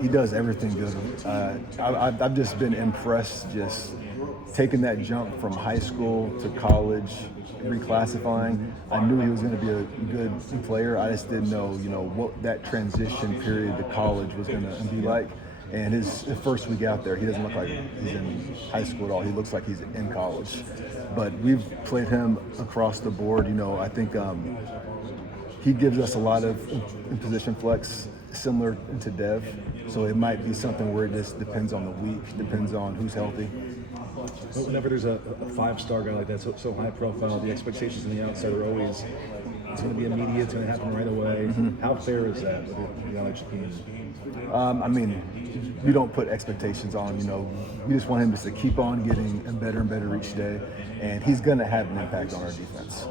He does everything good. I've just been impressed, just taking that jump from high school to college, reclassifying. I knew he was going to be a good player. I just didn't know, what that transition period to college was going to be like. And his first week out there, he doesn't look like he's in high school at all. He looks like he's in college. But we've played him across the board. I think he gives us a lot of position flex, similar to Dev. So it might be something where it just depends on the week, depends on who's healthy. But whenever there's a five-star guy like that, so high profile, the expectations on the outside are always, it's going to be immediate, it's going to happen right away. Mm-hmm. How fair is that with a guy like Shaquem? We don't put expectations on, we just want him just to keep on getting better and better each day, and he's going to have an impact on our defense.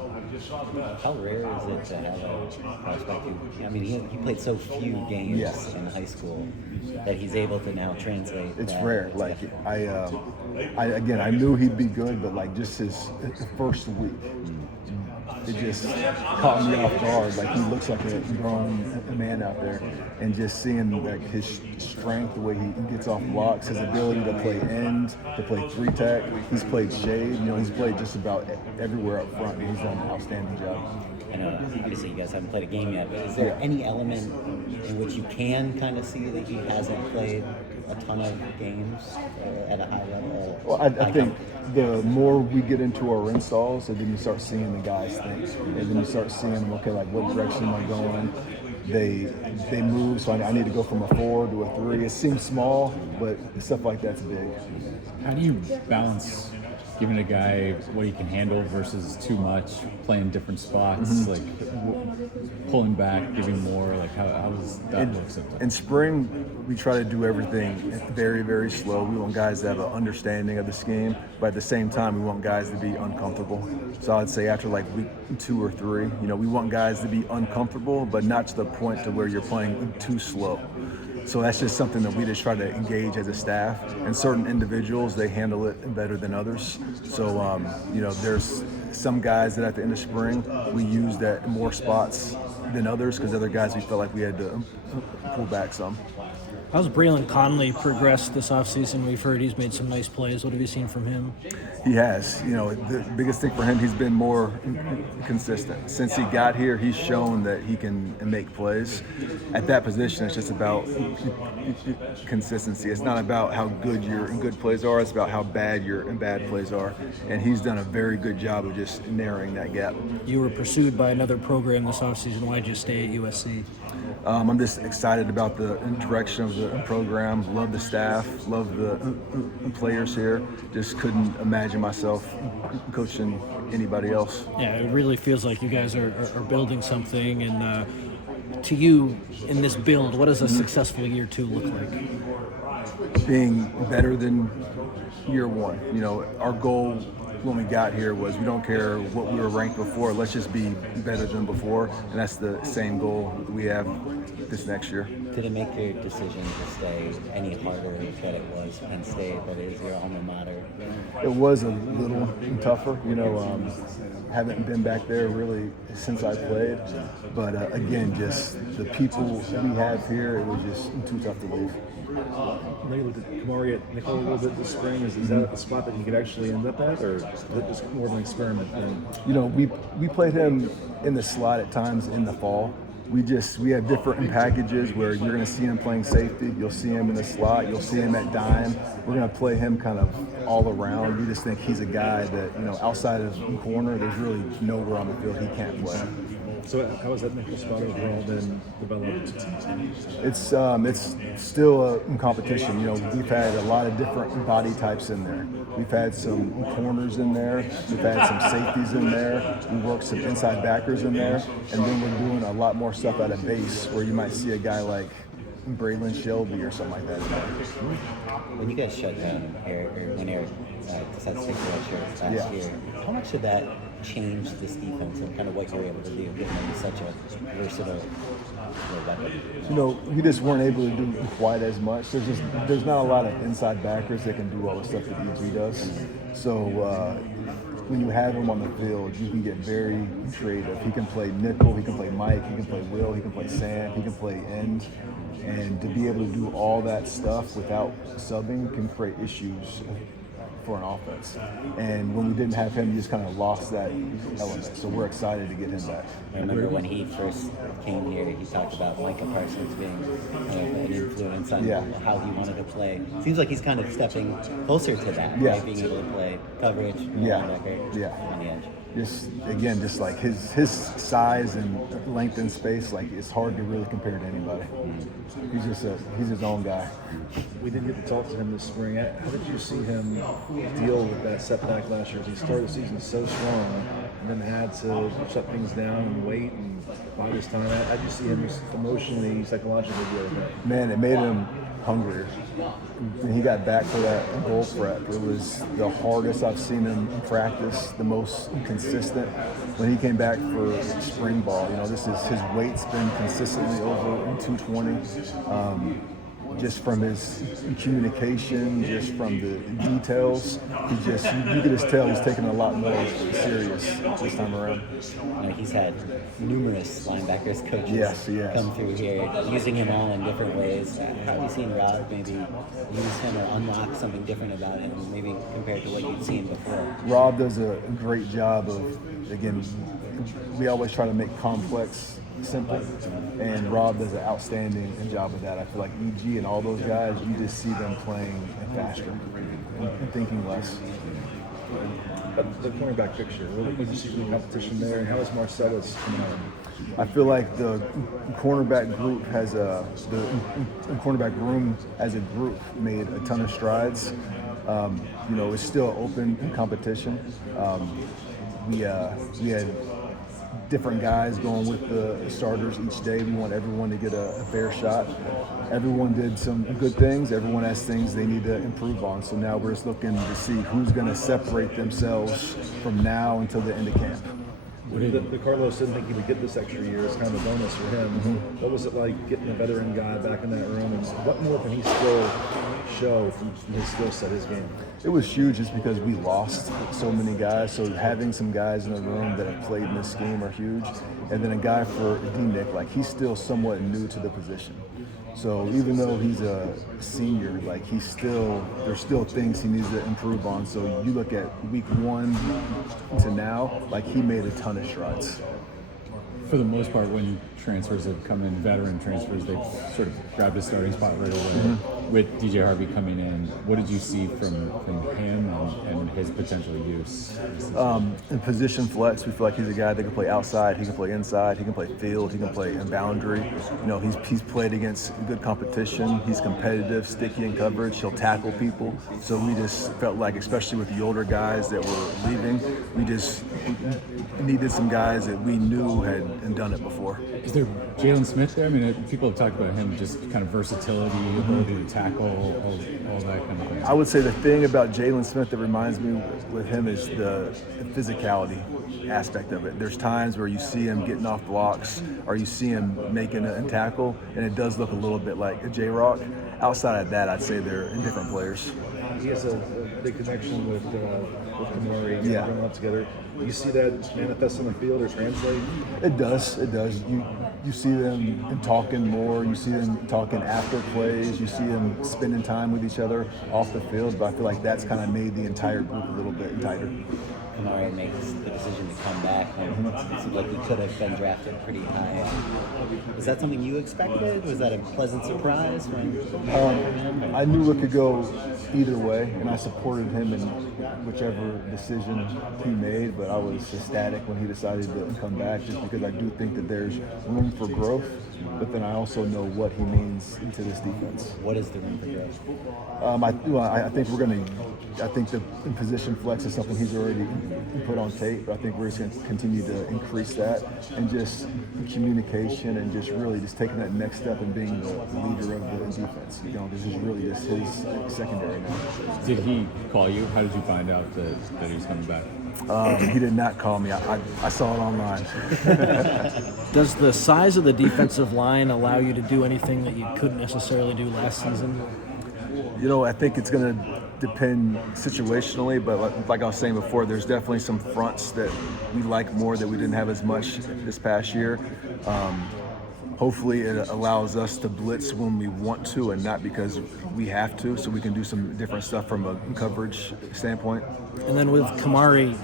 How rare is it to have a prospect who, he played so few games in high school that he's able to now translate. It's rare. Like I knew he'd be good, but just his first week, it just caught me off guard. Like, he looks like a grown man out there, and just seeing his strength, the way he gets off blocks, his ability to play end, to play three-tech. He's played shade. He's played just about everywhere up front, and he's done an outstanding job. Obviously you guys haven't played a game yet, but is there any element in which you can kind of see that he hasn't played a ton of games at a high level? Well, I think the more we get into our installs, and then you start seeing the guys think, and then you start seeing, what direction am I going? They move, so I need to go from a 4 to a 3. It seems small, but stuff like that's big. How do you balance giving a guy what he can handle versus too much, playing different spots, pulling back, giving more? How does that work sometimes? In spring, we try to do everything very, very slow. We want guys to have an understanding of the scheme, but at the same time, we want guys to be uncomfortable. So I'd say after week 2 or 3, we want guys to be uncomfortable, but not to the point to where you're playing too slow. So that's just something that we just try to engage as a staff. And certain individuals, they handle it better than others. So, there's some guys that at the end of spring, we used at more spots than others, because other guys we felt like we had to pull back some. How's Braylon Conley progressed this offseason? We've heard he's made some nice plays. What have you seen from him? He has. The biggest thing for him, he's been more consistent. Since he got here, he's shown that he can make plays. At that position, it's just about consistency. It's not about how good your good plays are. It's about how bad your bad plays are. And he's done a very good job of just narrowing that gap. You were pursued by another program this offseason. Why'd you stay at USC? I'm just excited about the direction of the program. Love the staff. Love the players here. Just couldn't imagine myself coaching anybody else. Yeah, it really feels like you guys are building something. And to you, in this build, what does a successful year 2 look like? Being better than year 1. Our goal when we got here was, we don't care what we were ranked before, let's just be better than before, and that's the same goal we have this next year. Did it make your decision to stay any harder that it was Penn State, that is your alma mater? It was a little tougher, haven't been back there really since I played, but again, just the people we have here, it was just too tough to leave. Maybe looked at Kamari at nickel a little bit this spring. Is that a spot that he could actually end up at, or is it just more of an experiment thing? We played him in the slot at times in the fall. We have different packages where you're going to see him playing safety, you'll see him in the slot, you'll see him at dime. We're going to play him kind of all around. We just think he's a guy that, outside of corner, there's really nowhere on the field he can't play. So how has that nickel spot overall been developed? It's still a competition. We've had a lot of different body types in there. We've had some corners in there. We've had some safeties in there. We worked some inside backers in there. And then we're doing a lot more stuff at a base where you might see a guy like Braylon Shelby or something like that in there. When you guys shut down when Eric decided to take the red shirts last year, how much did that change this defense and kind of what you were able to do, given them such a versatile weapon? We just weren't able to do quite as much. There's not a lot of inside backers that can do all the stuff that EG does. So when you have him on the field, you can get very creative. He can play nickel, he can play Mike, he can play Will, he can play Sam, he can play end. And to be able to do all that stuff without subbing can create issues for an offense. And when we didn't have him, you just kind of lost that element. So we're excited to get him back. I remember when he first came here, he talked about Micah Parsons being an influence on how he wanted to play. Seems like he's kind of stepping closer to that, right? Being able to play coverage, linebacker, on the edge. Just like his size and length and space, like it's hard to really compare to anybody. He's his own guy. We didn't get to talk to him this spring. How did you see him deal with that setback last year? He started the season so strong and then had to shut things down and wait, and by this time, how did you see him emotionally, psychologically deal with that? Man, it made him hungrier. When he got back for that goal prep, it was the hardest I've seen him practice, the most consistent. When he came back for spring ball, his weight's been consistently over 220. Just from his communication, just from the details, you could just tell he's taking it a lot more serious this time around. He's had numerous linebackers coaches come through here, using him all in different ways. How have you seen Rob maybe use him or unlock something different about him, maybe compared to what you'd seen before? Rob does a great job of, again, we always try to make complex simple, and Rob does an outstanding job of that. I feel like EG and all those guys, you just see them playing faster and thinking less. The cornerback picture, what did you see from the competition there, and how is Marcellus coming on? I feel like the cornerback group the cornerback room as a group made a ton of strides. It's still open competition. We had different guys going with the starters each day. We want everyone to get a fair shot. Everyone did some good things. Everyone has things they need to improve on. So now we're just looking to see who's going to separate themselves from now until the end of camp. The Carlos didn't think he would get this extra year. It's kind of a bonus for him. Mm-hmm. What was it like getting a veteran guy back in that room? And what more can he still show from his skill set, his game? It was huge just because we lost so many guys. So having some guys in the room that have played in this scheme are huge. And then a guy for D-Nick, like he's still somewhat new to the position. So even though he's a senior, like there's still things he needs to improve on. So you look at week 1 to now, like he made a ton of strides. For the most part, when transfers have come in, veteran transfers, they've sort of grabbed a starting spot right away. Mm-hmm. With DJ Harvey coming in, what did you see from him and his potential use? In position flex, we feel like he's a guy that can play outside, he can play inside, he can play field, he can play in boundary. He's played against good competition. He's competitive, sticky in coverage. He'll tackle people. So we just felt like, especially with the older guys that were leaving, we just needed some guys that we knew had done it before. Is there Jalen Smith there? I mean, people have talked about him, just kind of versatility, ability to tackle, all that kind of thing. I would say the thing about Jalen Smith that reminds me with him is the physicality aspect of it. There's times where you see him getting off blocks or you see him making a tackle, and it does look a little bit like a J-Rock. Outside of that, I'd say they're different players. He has a big connection with Kamari, growing up together. You see that manifest on the field or translate? It does. You see them talking more. You see them talking after plays. You see them spending time with each other off the field. But I feel like that's kind of made the entire group a little bit tighter. Kamari makes the decision to come back. It seemed like he could have been drafted pretty high. Was that something you expected? Was that a pleasant surprise? I knew it could go either way, and I supported him in whichever decision he made, but I was ecstatic when he decided to come back just because I do think that there's room for growth, but then I also know what he means to this defense. What is the room for growth? I think the position flex is something he's already put on tape, but I think we're just going to continue to increase that and just communication and just really just taking that next step and being the leader of the defense. This is really just his secondary now. Did he call you? How did you find out that he was coming back? He did not call me. I saw it online. Does the size of the defensive line allow you to do anything that you couldn't necessarily do last season? I think it's going to depend situationally, but like I was saying before, there's definitely some fronts that we like more that we didn't have as much this past year. Hopefully it allows us to blitz when we want to and not because we have to, so we can do some different stuff from a coverage standpoint. And then with Kamari,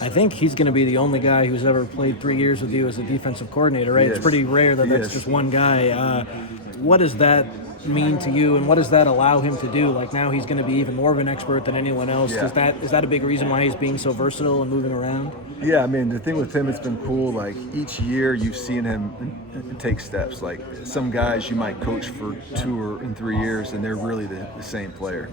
I think he's going to be the only guy who's ever played 3 years with you as a defensive coordinator, right? Yes. It's pretty rare that that's just one guy. What does that mean to you, and what does that allow him to do? Like, now he's going to be even more of an expert than anyone else. Yeah. Is that a big reason why he's being so versatile and moving around? Yeah, I mean, the thing with him, it's been cool. Like, each year you've seen him take steps. Like, some guys you might coach for 2 or 3 years and they're really the same player.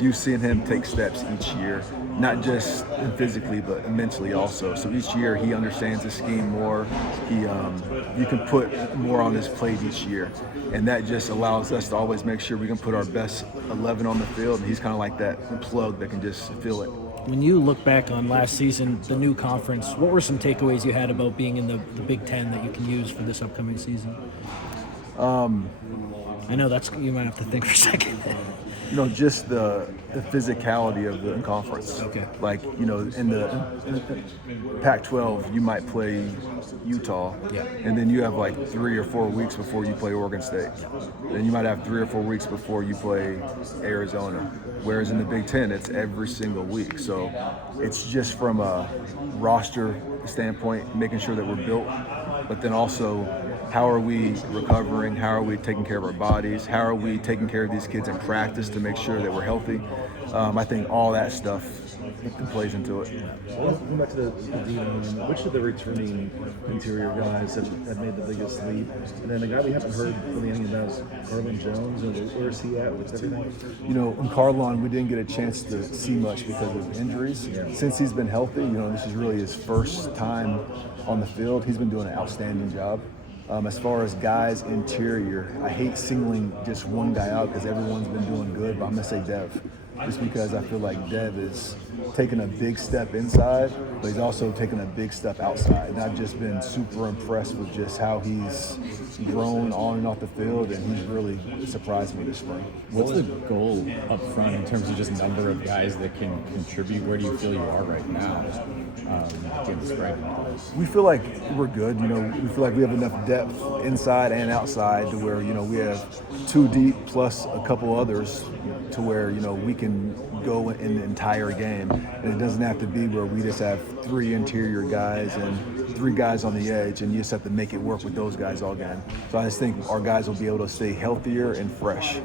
You've seen him take steps each year, not just physically but mentally also. So each year he understands the scheme more. You can put more on his plate each year, and that just allows us to always make sure we can put our best 11 on the field, and he's kind of like that plug that can just fill it. When you look back on last season, the new conference, what were some takeaways you had about being in the Big Ten that you can use for this upcoming season? I know you might have to think for a second. Just the physicality of the conference. Okay. Like, in the Pac-12, you might play Utah, and then you have like 3 or 4 weeks before you play Oregon State. Then you might have 3 or 4 weeks before you play Arizona. Whereas in the Big Ten, it's every single week. So it's just from a roster standpoint, making sure that we're built, but then also, how are we recovering? How are we taking care of our bodies? How are we taking care of these kids in practice to make sure that we're healthy? I think all that stuff plays into it. Well, going back to the D-line, which of the returning interior guys have made the biggest leap? And then the guy we haven't heard really anything about is Carlin Jones. Where is he at with everything? In Carlin, we didn't get a chance to see much because of injuries. Yeah. Since he's been healthy, this is really his first time on the field. He's been doing an outstanding job. As far as guys interior, I hate singling just one guy out because everyone's been doing good, but I'm going to say Dev. Just because I feel like Dev is taking a big step inside, but he's also taking a big step outside. And I've just been super impressed with just how he's grown on and off the field, and he's really surprised me this spring. What's the goal up front in terms of just number of guys that can contribute? Where do you feel you are right now? Can describe it. We feel like we're good. We feel like we have enough depth inside and outside to where, we have 2 deep plus a couple others to where, we can go in the entire game. And it doesn't have to be where we just have 3 interior guys and 3 guys on the edge, and you just have to make it work with those guys all game. So I just think our guys will be able to stay healthier and fresh.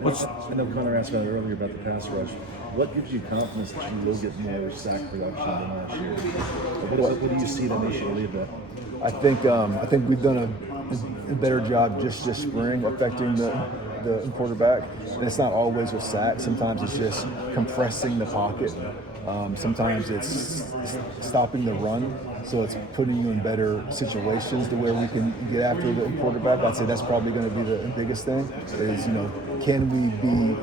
I know Connor asked about it earlier about the pass rush. What gives you confidence that you will get more sack production than last year? What do you see that makes you believe that? I think we've done a better job just this spring affecting the quarterback. And it's not always with sacks. Sometimes it's just compressing the pocket. Sometimes it's stopping the run. So it's putting you in better situations to where we can get after the quarterback. I'd say that's probably going to be the biggest thing is, can we be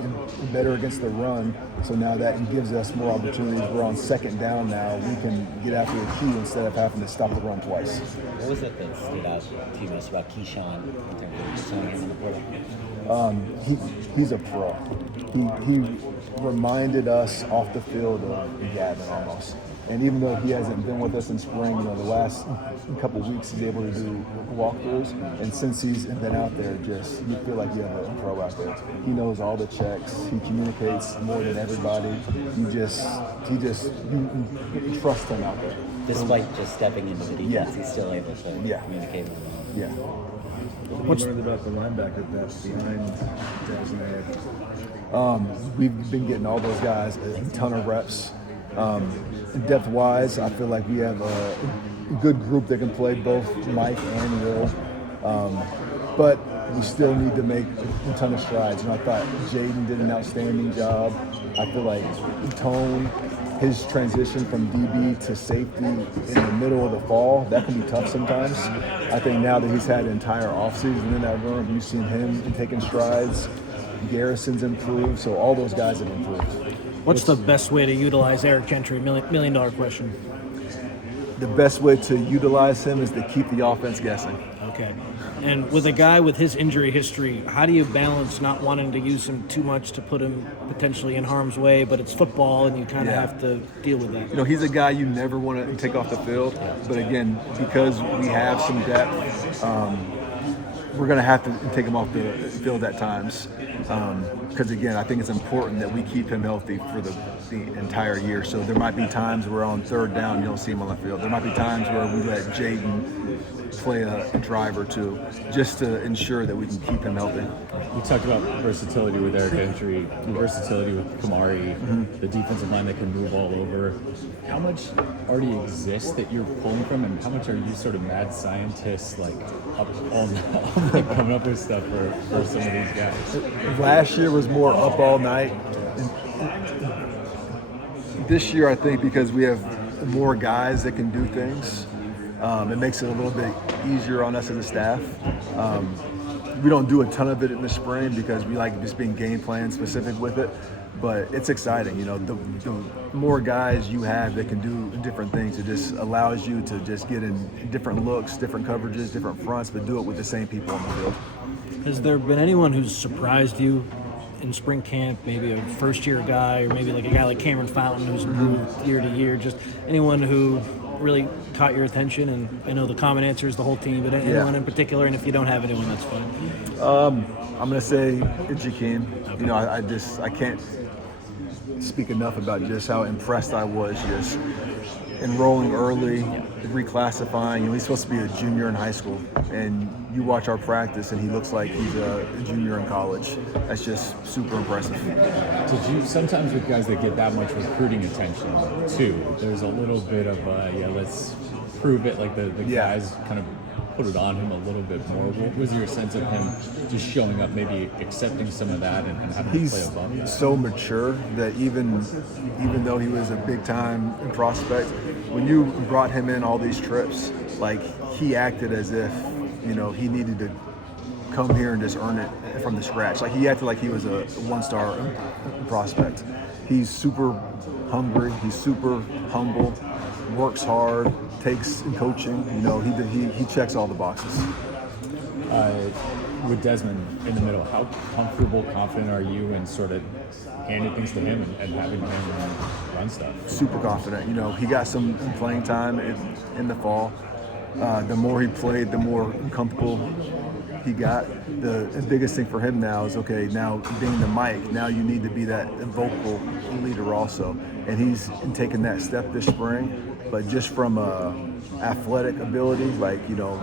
better against the run? So now that gives us more opportunities. We're on second down now. We can get after the key instead of having to stop the run twice. What was it that stood out to you most about Keyshawn in terms of selling him in the portal? He's a pro. He reminded us off the field of Gavin almost. And even though he hasn't been with us in spring, the last couple weeks he's able to do walkthroughs. And since he's been out there, you feel like you have a pro out there. He knows all the checks. He communicates more than everybody. You trust him out there. Despite just stepping into the defense, he's still able to communicate with them. Yeah. What have you learned about the linebacker that's behind Dez and Ed? We've been getting all those guys a ton of reps. Depth-wise, I feel like we have a good group that can play both Mike and Will. But we still need to make a ton of strides. I thought Jaden did an outstanding job. I feel like Tone, his transition from DB to safety in the middle of the fall, that can be tough sometimes. I think now that he's had an entire offseason in that room, you've seen him taking strides. Garrison's improved, so all those guys have improved. What's the best way to utilize Eric Gentry? $1 million question. the best way to utilize him is to keep the offense guessing. Okay. And with a guy with his injury history, how do you balance not wanting to use him too much to put him potentially in harm's way, but it's football and you kind of have to deal with that? You know, he's a guy you never want to take off the field, but again, because we have some depth, we're going to have to take him off the field at times. Because again, I think it's important that we keep him healthy for the entire year. So there might be times where on third down you don't see him on the field. There might be times where we let Jaden play a drive or two just to ensure that we can keep him healthy. We talked about versatility with Eric Entry, versatility with Kamari, the defensive line that can move all over. How much already exists that you're pulling from, and how much are you sort of mad scientists, like up all night coming up with stuff for some of these guys? Last year was more up all night. This year, I think because we have more guys that can do things, it makes it a little bit easier on us as a staff. We don't do a ton of it in the spring because we like just being game plan specific with it, but it's exciting. You know, the more guys you have that can do different things, it just allows you to just get in different looks, different coverages, different fronts, but do it with the same people on the field. Has there been anyone who's surprised you in spring camp, maybe a first-year guy, or maybe like a guy like Cameron Fountain who's improved year to year, just anyone who really caught your attention? And I know the common answer is the whole team, but anyone in particular, and if you don't have anyone, that's fine. I'm going to say Jakeem. Okay. You know, I can't speak enough about just how impressed I was just enrolling early, reclassifying. You know, he's supposed to be a junior in high school, and you watch our practice and he looks like he's a junior in college. That's just super impressive. Did you, sometimes with guys that get that much recruiting attention too, there's a little bit of let's prove it, like the guys kind of put it on him a little bit more. What was your sense of him just showing up, maybe accepting some of that and having to play above that? He's so mature that even though he was a big time prospect, when you brought him in all these trips, like he acted as if, you know, he needed to come here and just earn it from the scratch. Like he acted like he was a one-star prospect. He's super hungry. He's super humble. Works hard. Takes coaching. You know, he checks all the boxes. With Desmond in the middle, how comfortable, confident are you in sort of handing things to him and having him run stuff? Super confident. You know, he got some playing time in the fall. The more he played, the more comfortable he got. The biggest thing for him now is, okay, now being the mic, now you need to be that vocal leader also. And he's taken that step this spring, but just from athletic ability, like, you know,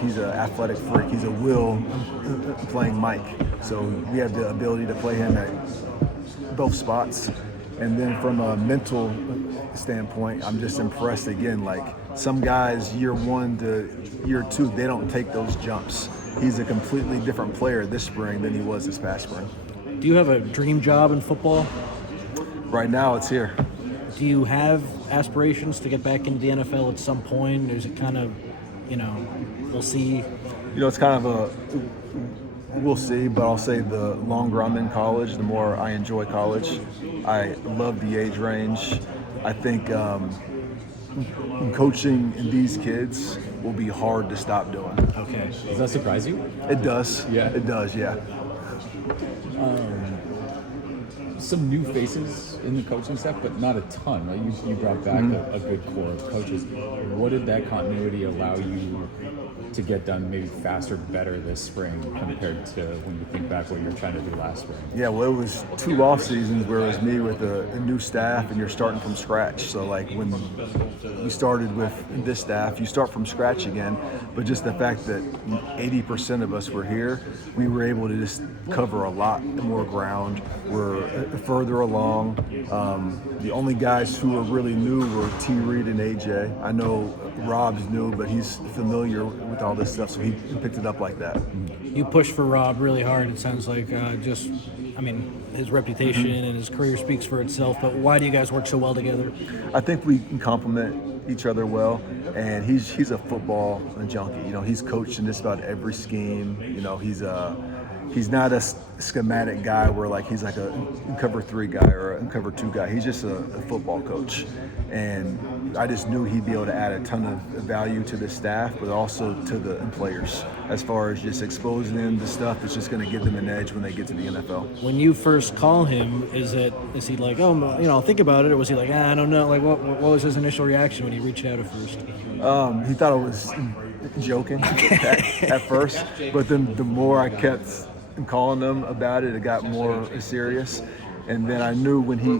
he's an athletic freak. He's a will playing mic. So we have the ability to play him at both spots. And then from a mental standpoint, I'm just impressed again. Like some guys, year 1 to year 2, they don't take those jumps. He's a completely different player this spring than he was this past spring. Do you have a dream job in football? Right now, it's here. Do you have aspirations to get back into the NFL at some point? Or is it kind of, you know, we'll see? You know, it's kind of we'll see, but I'll say the longer I'm in college, the more I enjoy college. I love the age range. I think coaching these kids will be hard to stop doing. Okay. Does that surprise you? It does. Yeah. It does, yeah. Some new faces in the coaching staff, but not a ton. Right? You brought back a good core of coaches. What did that continuity allow you to get done maybe faster, better this spring compared to when you think back what you were trying to do last spring? Yeah, well, it was 2 off seasons where it was me with a new staff and you're starting from scratch. So like when you started with this staff, you start from scratch again. But just the fact that 80% of us were here, we were able to just cover a lot more ground. We're further along. The only guys who were really new were T. Reed and AJ. I know Rob's new, but he's familiar with all this stuff, so he picked it up like that. You pushed for Rob really hard, it sounds like. His reputation and his career speaks for itself, but why do you guys work so well together? I think we can complement each other well, and he's a football junkie. You know, he's coached in just about every scheme. You know, he's not a schematic guy where like he's like a cover 3 guy or a cover 2 guy. He's just a football coach, and I just knew he'd be able to add a ton of value to the staff, but also to the players as far as just exposing them to stuff that's just going to give them an edge when they get to the NFL. When you first call him, is he like, oh, I'll think about it, or was he like, I don't know? Like, what was his initial reaction when he reached out at first? He thought I was joking at first, but then the more I kept calling him about it, it got more serious. And then I knew when he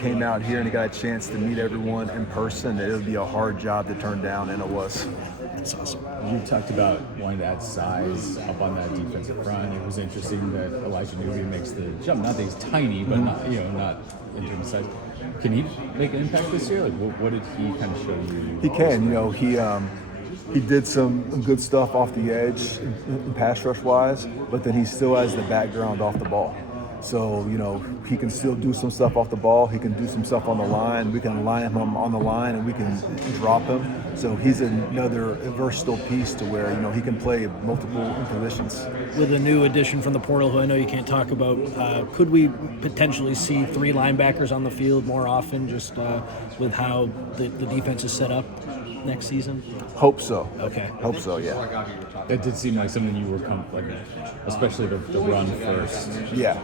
came out here and he got a chance to meet everyone in person that it would be a hard job to turn down, and it was. That's awesome. You talked about wanting to add size up on that defensive front. It was interesting that Elijah Newby makes the jump. Not that he's tiny, but not in terms of size. Can he make an impact this year? Like, what did he kind of show you? He can. He did some good stuff off the edge, pass rush wise, but then he still has the background off the ball. So, he can still do some stuff off the ball. He can do some stuff on the line. We can line him on the line and we can drop him. So he's another versatile piece to where, he can play multiple positions. With a new addition from the portal, who I know you can't talk about, could we potentially see 3 linebackers on the field more often, just with how the defense is set up next season? Hope so. Okay. Hope so, yeah. That did seem like something you were especially the run first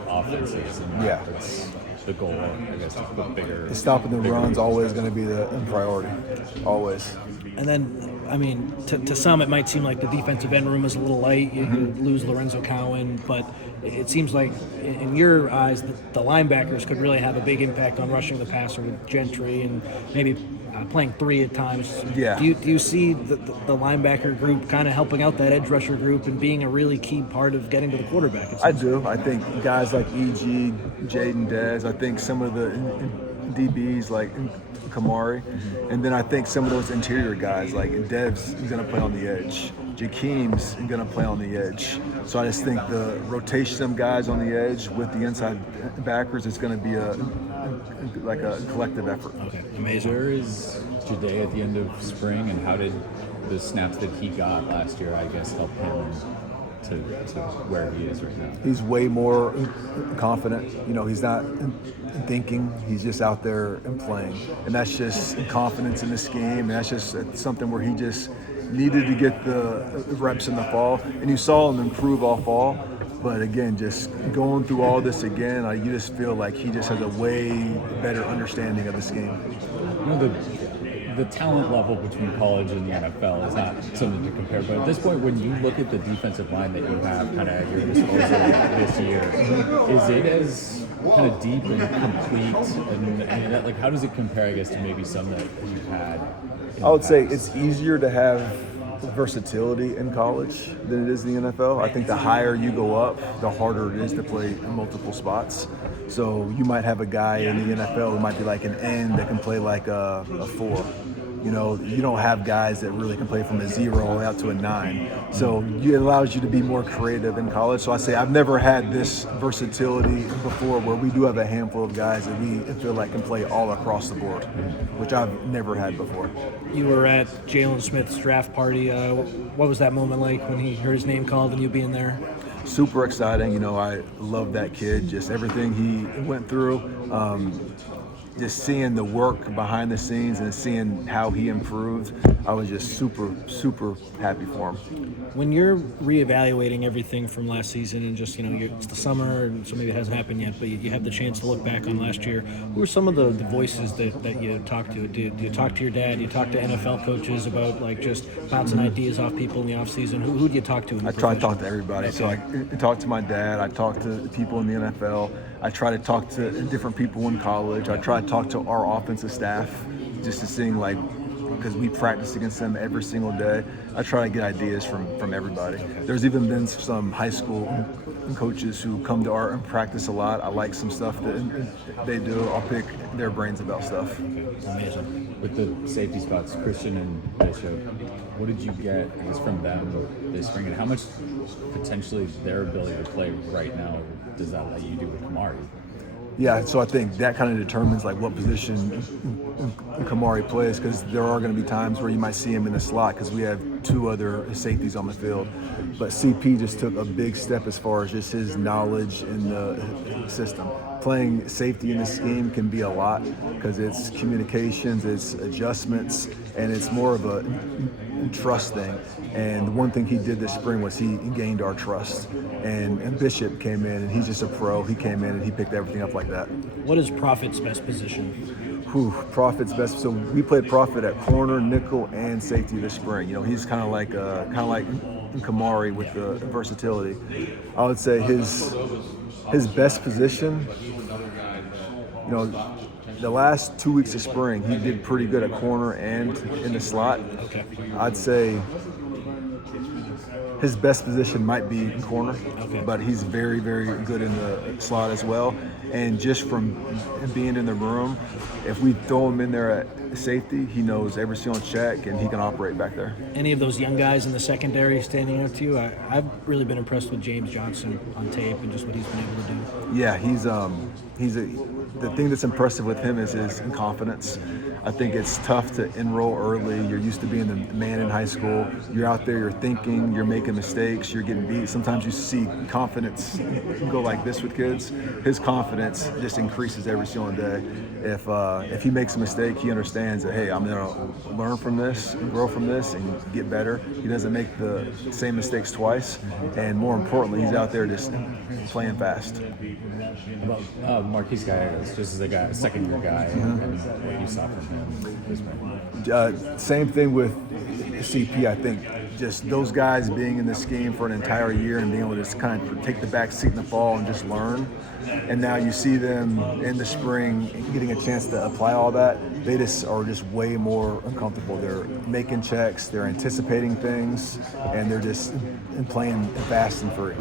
offenses. And Yeah. That's the goal, I guess, to put bigger. Stopping the run's always going to be the priority. Always. And then, I mean, to some it might seem like the defensive end room is a little light. You lose Lorenzo Cowan, but it seems like in your eyes the linebackers could really have a big impact on rushing the passer with Gentry and maybe playing 3 at times. Yeah. Do you see the linebacker group kind of helping out that edge rusher group and being a really key part of getting to the quarterback? I do. I think guys like E.G., Jaden Dez, I think some of the DBs like Kamari, and then I think some of those interior guys like Dev's going to play on the edge. Jakeem's going to play on the edge. So I just think the rotation of guys on the edge with the inside backers is going to be a collective effort. Okay, amazing. Where is Jade at the end of spring, and how did the snaps that he got last year, I guess, help him to where he is right now? He's way more confident. He's not thinking. He's just out there and playing. And that's just confidence in the scheme. And that's just something where he just needed to get the reps in the fall. And you saw him improve all fall. But again, just going through all this again, you just feel like he just has a way better understanding of the scheme. The talent level between college and the NFL is not something to compare. But at this point, when you look at the defensive line that you have kind of at your disposal this year, is it as kind of deep and complete? And how does it compare, I guess, to maybe some that you've had? I would say it's easier to have versatility in college than it is in the NFL. I think the higher you go up, the harder it is to play in multiple spots. So you might have a guy in the NFL who might be like an end that can play like a 4. You don't have guys that really can play from a 0 all the way out to a 9. So it allows you to be more creative in college. So I say I've never had this versatility before where we do have a handful of guys that we feel like can play all across the board, which I've never had before. You were at Jalen Smith's draft party. What was that moment like when he heard his name called and you being there? Super exciting. I love that kid, just everything he went through. Just seeing the work behind the scenes and seeing how he improved, I was just super, super happy for him. When you're reevaluating everything from last season and just, it's the summer, and so maybe it hasn't happened yet, but you have the chance to look back on last year. Who are some of the voices that you talk to? Do you talk to your dad? Do you talk to NFL coaches about just bouncing ideas off people in the offseason? Who do you talk to? I try to talk to everybody. Okay. So I talk to my dad. I talk to people in the NFL. I try to talk to different people in college. I try to talk to our offensive staff just to see because we practice against them every single day. I try to get ideas from everybody. There's even been some high school coaches who come to our practice a lot. I like some stuff that they do. I'll pick their brains about stuff. Amazing. With the safety spots, Christian and Bishop, what did you get, I guess, from them this spring, and how much potentially their ability to play right now does that let you do with Kamari? Yeah, so I think that kind of determines like what position Kamari plays, because there are going to be times where you might see him in the slot because we have 2 other safeties on the field. But CP just took a big step as far as just his knowledge in the system. Playing safety in this scheme can be a lot because it's communications, it's adjustments, and it's more of a trust thing. And the one thing he did this spring was he gained our trust. And Bishop came in, and he's just a pro. He came in and he picked everything up like that. What is Prophet's best position? Prophet's best. So we played Prophet at corner, nickel, and safety this spring. You know, he's kind of like Kamari with the versatility. I would say his best position. You know, the last 2 weeks of spring, he did pretty good at corner and in the slot. Okay. I'd say his best position might be in corner, but he's very, very good in the slot as well. And just from being in the room, if we throw him in there at safety, he knows every single check and he can operate back there. Any of those young guys in the secondary standing out to you? I've really been impressed with James Johnson on tape and just what he's been able to do. Yeah, the thing that's impressive with him is his confidence. I think it's tough to enroll early. You're used to being the man in high school. You're out there, you're thinking, you're making mistakes, you're getting beat. Sometimes you see confidence go like this with kids. His confidence just increases every single day. If he makes a mistake, he understands that, hey, I'm going to learn from this, grow from this, and get better. He doesn't make the same mistakes twice. And more importantly, he's out there just playing fast. About Marquise guy, just as a second-year guy, and what you saw from him this spring. Same thing with CP. I think just those guys being in this game for an entire year and being able to just kind of take the back seat in the fall and just learn. And now you see them in the spring getting a chance to apply all that. They just are just way more uncomfortable. They're making checks, they're anticipating things, and they're just playing fast and free.